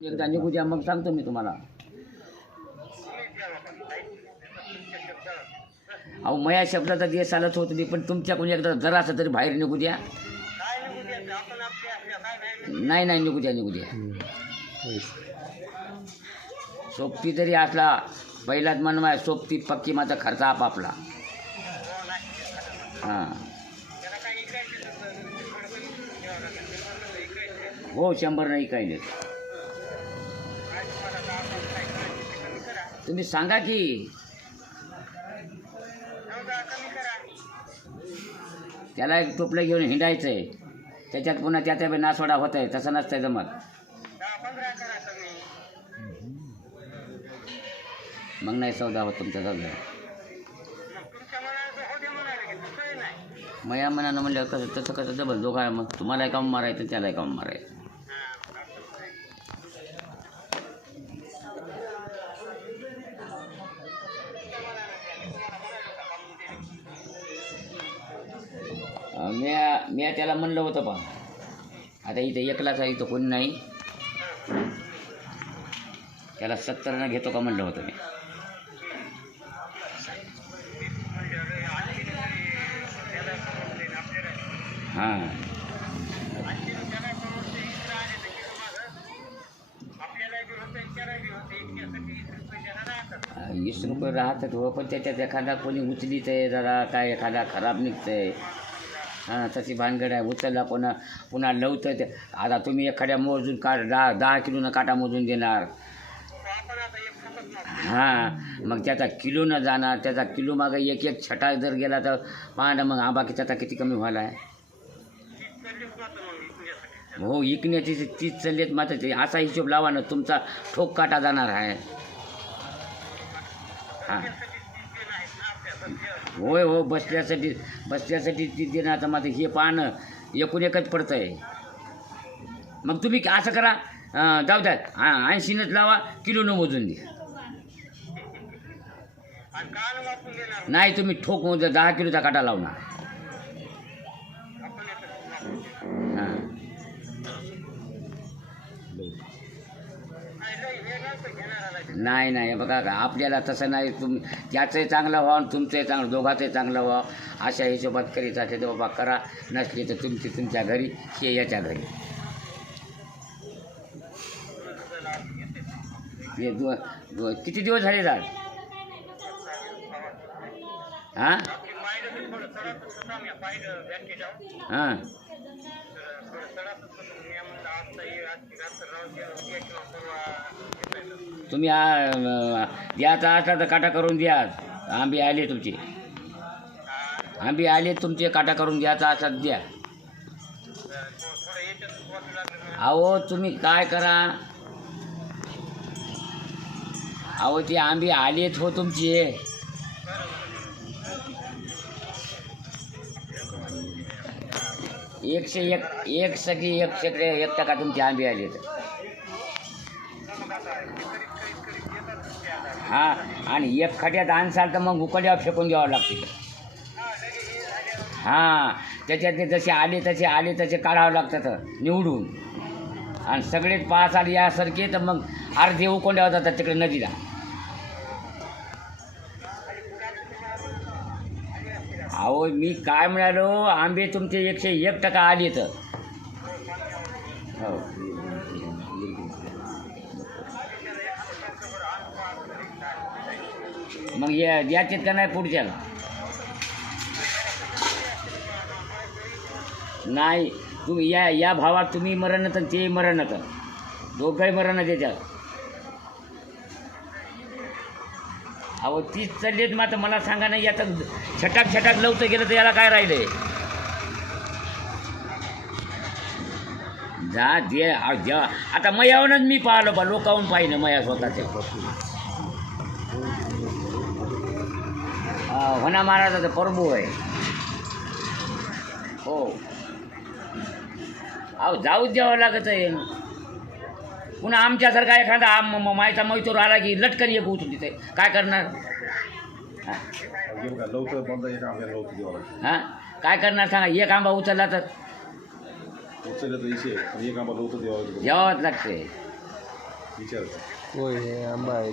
एकदा निघू द्या मग सांगतो मी तुम्हाला. अहो मया शब्दाचा देश आलाच होत मी पण तुमच्याकडून एकदा जरा असं तरी बाहेर निघू द्या. नाही नाही निघू द्या निघू द्या. सोपती जरी असला पहिलाच म्हणवा सोपती पक्की माझा खर्च आपापला. हां. हो शंभर नाही काही नाही. तुम्ही सांगा की. त्याला एक टोपलं घेऊन हिंडायचं आहे त्याच्यात पुन्हा त्याचा बी नासवाडा होत आहे तसं नसतंय जमत. मग नाही सौदा होत तुमचा सौदा मया मनानं म्हणलं कसं तसं कसं जमल दोघा मग? तुम्हालाही काम मारायचं त्यालाही काम मारायचं. मी मी त्याला म्हणलं होतं पा आता इथं एकलाच आहे इथं कोणी नाही. त्याला सत्तरनं घेतो का म्हणलं होतं मी. हां. वीस रुपये राहतात हो पण त्याच्यात एखादा कोणी उचलीत आहे जरा काय एखादा खराब निघतंय. हां तशी भानगड आहे. उचलला पुन्हा पुन्हा लवतं ते. आता तुम्ही एखाद्या मोजून काट दहा दहा किलोनं काटा मोजून देणार. हां मग त्याचा किलोनं जाणार त्याचा किलो मागं एक एक छटा जर गेला तर पाहणं मग आंबा की त्याचा किती कमी व्हायला आहे. हो इकण्याची तीच तीच आहेत मात्र ते. असा हिशोब लावा ना तुमचा ठोक काटा जाणार आहे. हां. होय हो बसल्यासाठी बसल्यासाठी ती देण्याचं मात्र हे पाहणं एकूण एकच पडतं आहे मग तुम्ही असं करा जाऊ द्या हां ऐंशीनच लावा किलोनं मोजून द्या नाही तुम्ही ठोक मोज दहा किलोचा काटा लावणार. नाही नाही बघा का आपल्याला तसं नाही. तुम त्याचंही चांगलं व्हावं आणि तुमचंही चांगलं दोघाचंही चांगलं व्हावं अशा हिशोबात करीत असेल तर बाबा करा नसली तर तुमची तुमच्या घरी हे याच्या घरी. हे दो दो- किती दिवस झाले जात हां? हां? तुम्ही आ- अं, असला तर काटा करून द्या. आंबे आले तुमचे. आंबे आले तुमचे काटा करून द्यायचा असला तर द्या. अहो तुम्ही काय करा? अहो ते आंबे आलेत हो तुमचे. एकशे एक एक सगळी एक शेकडे एक टक्का तुमचे आंबे तर हां आणि एक खड्यात आणसाल तर मग उकड्यावर फेकून द्यावं लागते हां त्याच्यात जसे आले तसे आले तसे काढावं लागतात निवडून. आणि सगळेच पाच आले यासारखे तर मग अर्धे उकोंड्यावर जातात तिकडे नदीला. अहो मी काय म्हणालो आंबे तुमचे एकशे एक टक्का आले तर हो. मग या द्यायचेत का नाही पुढच्याला. नाही तुम्ही या या भावात तुम्ही मरण तर ते मरण तर दोघंही मरण त्याच्यात अहो तीच चाललीत मात्र मला सांगा नाही आता छटाक छटाक लवतं गेलं तर याला काय राहिलंय? जा दे अहो, आता मयावूनच मी पाहिलं बा लोकाहून पाहिलं मया स्वतःच्या होना महाराजाचं प्रभू आहे. हो. अहो जाऊच द्यावं लागत आहे पुन्हा आमच्यासारखा एखादा मायचा मैतूर आला की लटकन एक उचलून तिथे काय करणार? हा? काय करणार सांगा? एक आंबा उचलला तर? द्यावाच लागते. हे आंबा आहे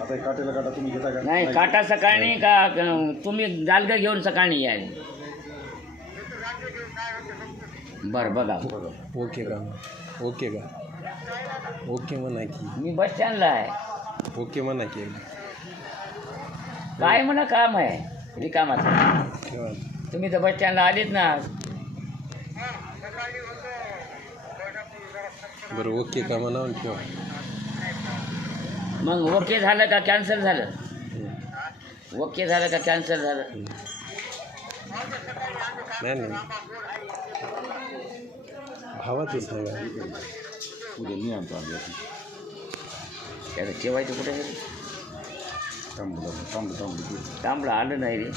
आता काटेला काटा तुम्ही घेता का? नाही काटा सकाळी का क- तुम्ही दालगं घेऊन सकाळी या. बरं बघा. ओके का? ओके का? ओके म्हणा की. मी बस स्टँडला आहे. ओके म्हणा की. काय म्हणा काम आहे. रिकामाचं. ठेवा. तुम्ही तर बस स्टँडला आलीत ना. बरं ओके का म्हणा आणि ठेवा. मग ओके झालं का कॅन्सल झालं. ओके झालं का कॅन्सल झालं? नाही नाही भावाचं सांगा उद्या मी आणतो आम्ही याची. त्याचं ठेवायचं कुठे आहे रे? तांबडं तांबडं तांबडं तांबडं आलं नाही रे